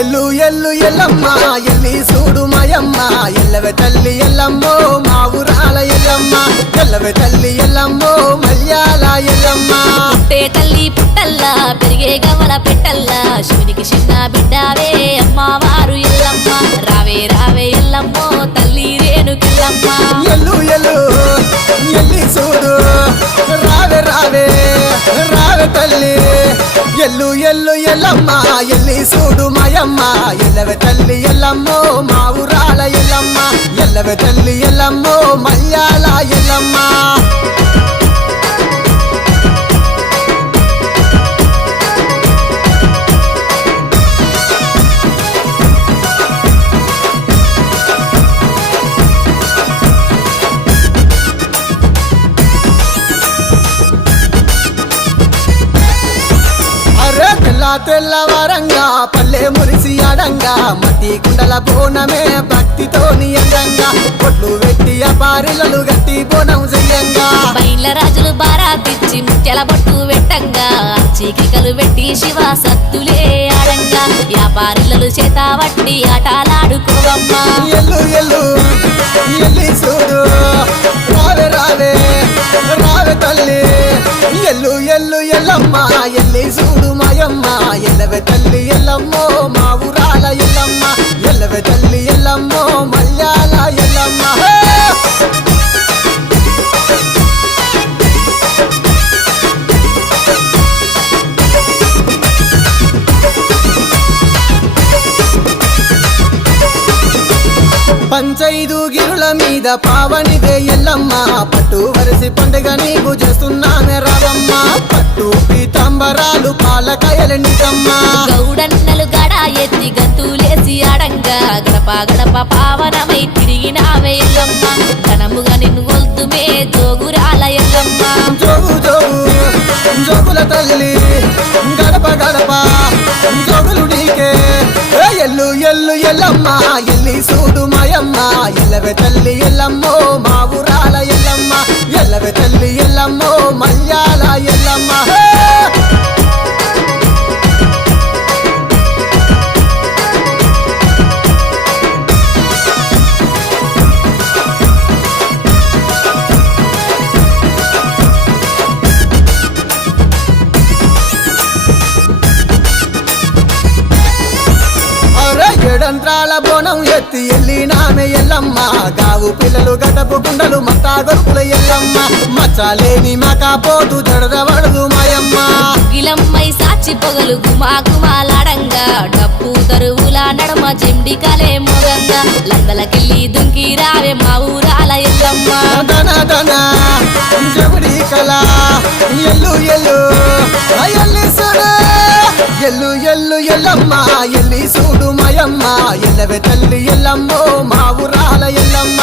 ఎల్లు ఎల్లు ఎల్లమ్మ ఎల్లి చూడు మాయమ్మ ఎల్లవే తల్లి ఎల్లమ్మో మా ఊరాల ఎల్లమ్మ ఎల్లవే తల్లి ఎల్లమ్మో మల్యాల ఎల్లమ్మ పుట్టే తల్లి పుట్టల్లా పెరిగే గవల పెట్టల్లా శివునికి చిన్న బిడ్డావే అమ్మవారు ఎల్లమ్మ రావే రావే ఎల్లమ్మో తల్లి రేణుకెల్లమ్మ ఎల్లు ఎల్లు ఎల్లి చూడు రావే రావే రావే తల్లి ఎల్లు ఎల్లు ఎల్లమ్మ ఎల్లి చూడు మాయమ్మ ఎల్లవే తల్లి ఎల్లమ్మో మా ఊరాల ఎల్లమ్మ ఎల్లవే తల్లి ఎల్లమ్మో మల్యాల ఎల్లమ్మ తెల్లవారంగా పల్లె మురిసి అడంగా మట్టి కుండల బోనమే భక్తితోని అందంగా పొట్లు వెట్టి అపారిలలు గట్టి బోనం చెయ్యంగా బయళ్ళ రాజులు బారాతిచ్చి ముత్యాల బొట్టు వెట్టంగా చీకికలు వెట్టి శివ సత్తులే ఆడంగా వ్యాపారులు చేత వట్టి ఆటలాడుకోవమ్మా ఎల్లు ఎల్లు ఎల్లి చూడు రావే రావే రావే తల్లి ఎల్లు ఎల్లు ఎల్లమ్మ ఎల్లి చూడు మాయమ్మ ఎల్లవే తల్లి ఎల్లమ్మో మా ఊరాల ఎల్లమ్మ ఎల్లవే తల్లి ఎల్లమ్మో మల్యాల ఎల్లమ్మ పంచైదు గిరుల మీద పావనిదే ఎల్లమ్మ పట్టు వరిసి పండుగ నీకు చేస్తున్నానే రావమ్మ పట్టు పీతాంబరాలు పాలకాయలు నిజమ్మ గౌడన్నలు గడ ఎత్తి గంతులేసి ఆడంగా గడప గడప పావనమై తిరిగినావే ఎల్లమ్మ ఘనముగా నిన్ను గొల్తుమే జోగురాల ఎల్లమ్మ జోగు జోగు జోగుల తల్లి గడప గడప జోగులు నీకే ఎల్లు ఎల్లు ఎల్లమ్మ ఎల్లి చూడు మాయమ్మ ఎల్లవే తల్లి ఎల్లమ్మో మా ఊరాల ఎల్లమ్మ ఎల్లవే తల్లి ఎల్లమ్మో మల్యాల ఎల్లమ్మ ఏడంత్రాల బోనం ఎత్తి ఎల్లినామె ఎల్లమ్మ గావు పిల్లలు గడపు గుండలు మతా గొరుపుల ఎల్లమ్మ మచ్చలేని మకాపోతు జడదవడదు మాయమ్మ గిలమ్మై సాచి పొగలు గుమా గుమాలాడంగా డప్పు తరువుల నడమ చెండికలే మొగంగా లందలకెళ్ళి దుంకి రావే మా ఊరాల ఎల్లమ్మ దన దన జముడి కళ ఎల్లు ఎల్లు ఎల్లి చూడు ఎల్లు ఎల్లు ఎల్లమ్మ ఎల్లి చూడు మాయమ్మ ఎల్లవే తల్లి ఎల్లమ్మో మా ఊరాల ఎల్లమ్మ